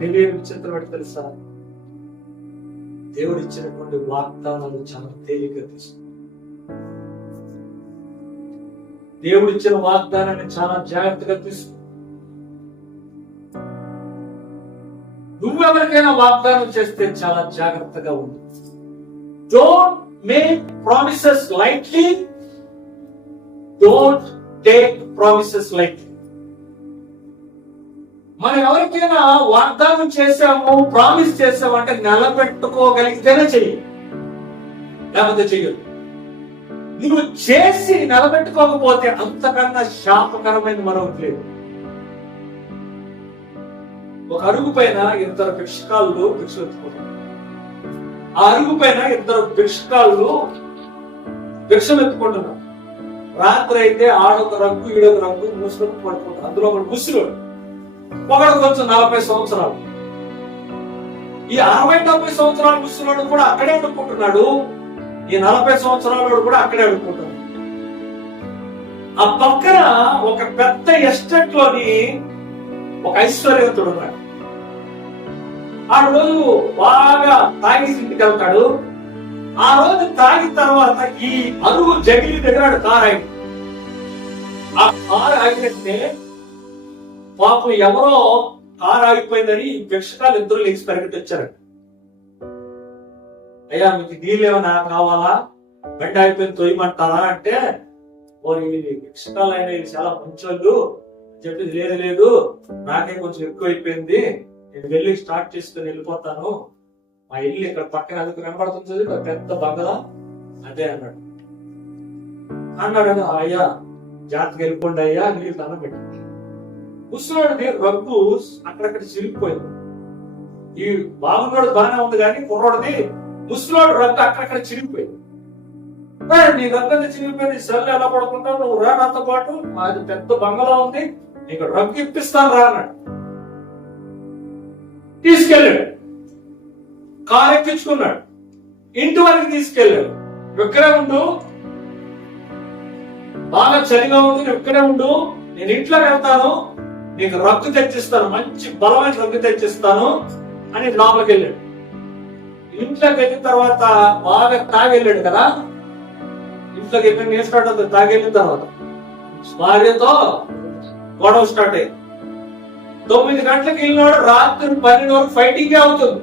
తెలియని విచిత్రం ఏంటి తెలుసా? దేవుడు ఇచ్చినటువంటి వాగ్దానాలు చాలా తేలిక తీసుకు, దేవుడు ఇచ్చిన వాగ్దానాన్ని చాలా జాగ్రత్తగా తీసుకు. నువ్వెవరికైనా వాగ్దానం చేస్తే చాలా జాగ్రత్తగా ఉంది. Don't make promises lightly, don't take promises lightly. మనం ఎవరికైనా వాగ్దానం చేసాము, ప్రామిస్ చేసాము అంటే నిలబెట్టుకోగలిగితేనే చెయ్యి, లేకపోతే చెయ్యదు. నువ్వు చేసి నిలబెట్టుకోకపోతే అంతకన్నా శాపకరమైన మరొకటి లేదు. ఒక అరుగు పైన ఇద్దరు భిక్షకాళ్ళు భిక్ష ఎత్తుకుంటారు. ఆ అరుగు పైన ఇద్దరు భిక్షకాళ్ళు భిక్షం ఎత్తుకుంటున్నారు. రాత్రి అయితే ఆడొక రంగు ఈడొక రంగు ముసుగు పడుకుంటారు. అందులో ఒకడు ముసుగుడు, ఒకడు కొంచెం 40 సంవత్సరాలు. ఈ 60-70 సంవత్సరాల ముసుగుడు కూడా అక్కడే అడుక్కుంటున్నాడు. ఈ 40 సంవత్సరాలు కూడా అక్కడే అడుక్కుంటున్నాడు. ఆ పక్కన ఒక పెద్ద ఎస్టేట్ లోని ఒక ఐశ్వర్యవంతుడు ఉన్నాడు. ఆ రోజు బాగా తాగేసి ఇంటికి వెళ్తాడు. ఆ రోజు తాగిన తర్వాత ఈ అరుగు జగిలి దగ్గర కారు ఆగి, ఆ కారు ఆగినట్టే పాపం ఎవరో కారు ఆగిపోయిందని భిక్షకాలు ఇద్దరు లేచి పరిగెట్టి వచ్చారండి. అయ్యా మీకు నీళ్ళు ఏమైనా కావాలా, బండి ఆగిపోయింది తొయ్యమంటారా అంటే, భిక్షకాలు అయినా చాలా మంచోళ్ళు చెప్పేది, లేదు లేదు నాకే కొంచెం ఎక్కువ అయిపోయింది, నేను వెళ్ళి స్టార్ట్ చేసుకుని వెళ్ళిపోతాను, మా ఇల్లు ఇక్కడ పక్కన అందుకు కనపడుతుంది పెద్ద బంగళా అదే అన్నాడు. అన్నాడు అయ్యా జాతకి వెళ్ళిపోండి అయ్యా, నీళ్ళు దండం పెట్టి. ముసలాడిది రగ్గు అక్కడక్కడ చిరిగిపోయింది. ఈ బాగున్నాడు బాగానే ఉంది కానీ కుర్రోడిది ముసలాడు రగ్గు అక్కడక్కడ చిరిగిపోయింది. నీ రగ్గంతా చిరిగిపోయింది, సెల్ ఎలా పడుకుంటావు, నువ్వు రా నాతో పాటు, అది పెద్ద బంగళా ఉంది, నీకు రగ్గు ఇప్పిస్తాను రా అన్నాడు. తీసుకెళ్ళాడు, కారు ఎక్కించుకున్నాడు, ఇంటి వరకు తీసుకెళ్ళాడు. ఇక్కడే ఉండు, బాగా చలిగా ఉంది, నువ్వు ఇక్కడే ఉండు, నేను ఇంట్లోకి వెళ్తాను, నీకు రగ్గు తెచ్చిస్తాను, మంచి బలమైన రగ్గు తెచ్చిస్తాను అని లోపలికి వెళ్ళాడు. ఇంట్లోకి వెళ్ళిన తర్వాత బాగా తాగెళ్ళాడు కదా, ఇంట్లోకి వెళ్ళి ఏం స్టార్ట్ అవుతుంది, తాగెళ్ళిన తర్వాత భార్యతో గొడవ స్టార్ట్ అయ్యింది. 9 గంటలకు వెళ్ళినాడు, రాత్రి 12 వరకు ఫైటింగ్ అవుతుంది.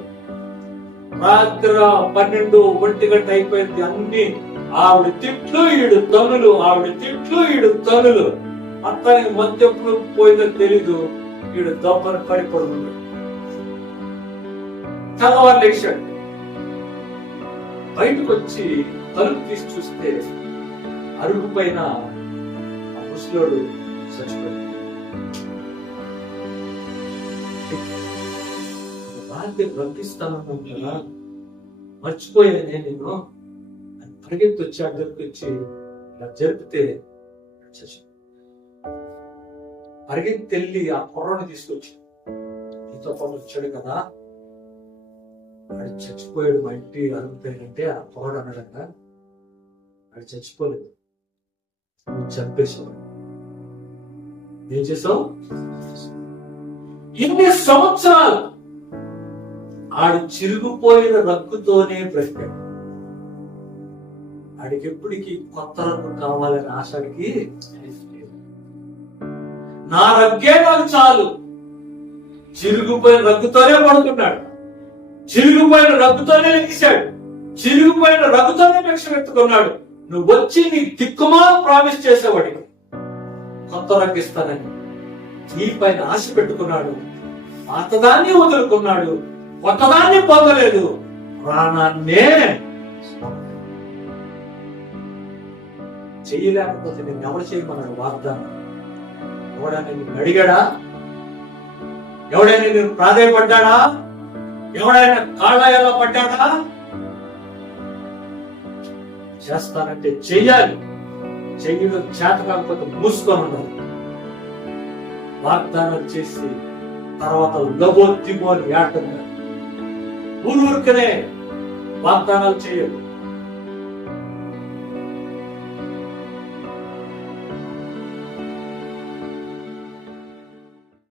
రాత్రి 12, 1 గంట అయిపోయింది. అన్ని ఆవిడ తిట్లు ఈడు తనులు, ఆవిడ తిట్లు ఈడు తనులు. అతనికి మధ్య ఎప్పుడు పోయిందో తెలీదు, ఈడు దొబ్బని పడిపడుతుంది. తెల్లవారు లేచాడు, బయటకు వచ్చి తలుపు తీసి చూస్తే అరుగు పైన ఆ ముసలోడు చచ్చిపోయాడు. రాత్రి బ్రతిస్తాను కదా, మర్చిపోయానే నేను అని పరిగెత్తి వచ్చి ఆ దగ్గరికి వచ్చి ఇలా జరిపితే చచ్చిపోయాడు. పరిగెత్తి వెళ్ళి ఆ కుర్రని తీసుకొచ్చి, నీతో పాటు వచ్చాడు కదా, వాడు చచ్చిపోయాడు మా ఇంటి అరుగుపోయాడంటే ఆ కుర్రాడు అన్నాడంట, వాడు చచ్చిపోలేదు, నువ్వు చంపేసావు. ఏం చేసావు? ఇన్ని సంవత్సరాలు ఆడు చిరిగిపోయిన రగ్గుతోనే బ్రతికాడు. ఆడికి ఎప్పటికీ కొత్త రగ్గు కావాలని ఆశకి నా రగ్గే నాకు చాలు, చిరిగిపోయిన రగ్గుతోనే పడుకున్నాడు, చిరిగిపోయిన రగ్గుతోనే లెగిశాడు, చిరిగిపోయిన రగ్గుతోనే భిక్ష ఎత్తుకున్నాడు. నువ్వు వచ్చి నీ దిక్కుమా ప్రామిస్ చేసేవాడికి కొత్త రగ్గిస్తానని నీ పైన ఆశ పెట్టుకున్నాడు. పాతదాన్ని వదులుకున్నాడు, కొత్తదాన్ని పొందలేదు, ప్రాణాన్నే చేయలేకపోతే నేను ఎవరు చేయమన్నాడు వాగ్దానం? ఎవడైనా నిన్ను అడిగాడా? ఎవడైనా నేను ప్రాధాయపడ్డాడా? ఎవడైనా కాళ్ళ పడ్డాడా? చేస్తానంటే చెయ్యాలి, చెయ్యడం చేత కాకపోతే మూసుకొని ఉండాలి. వాగ్దానాలు చేసి తర్వాత లబోద్దిమోని ఏటంగా ఊరుకనే వాగ్దానాలు చేయదు.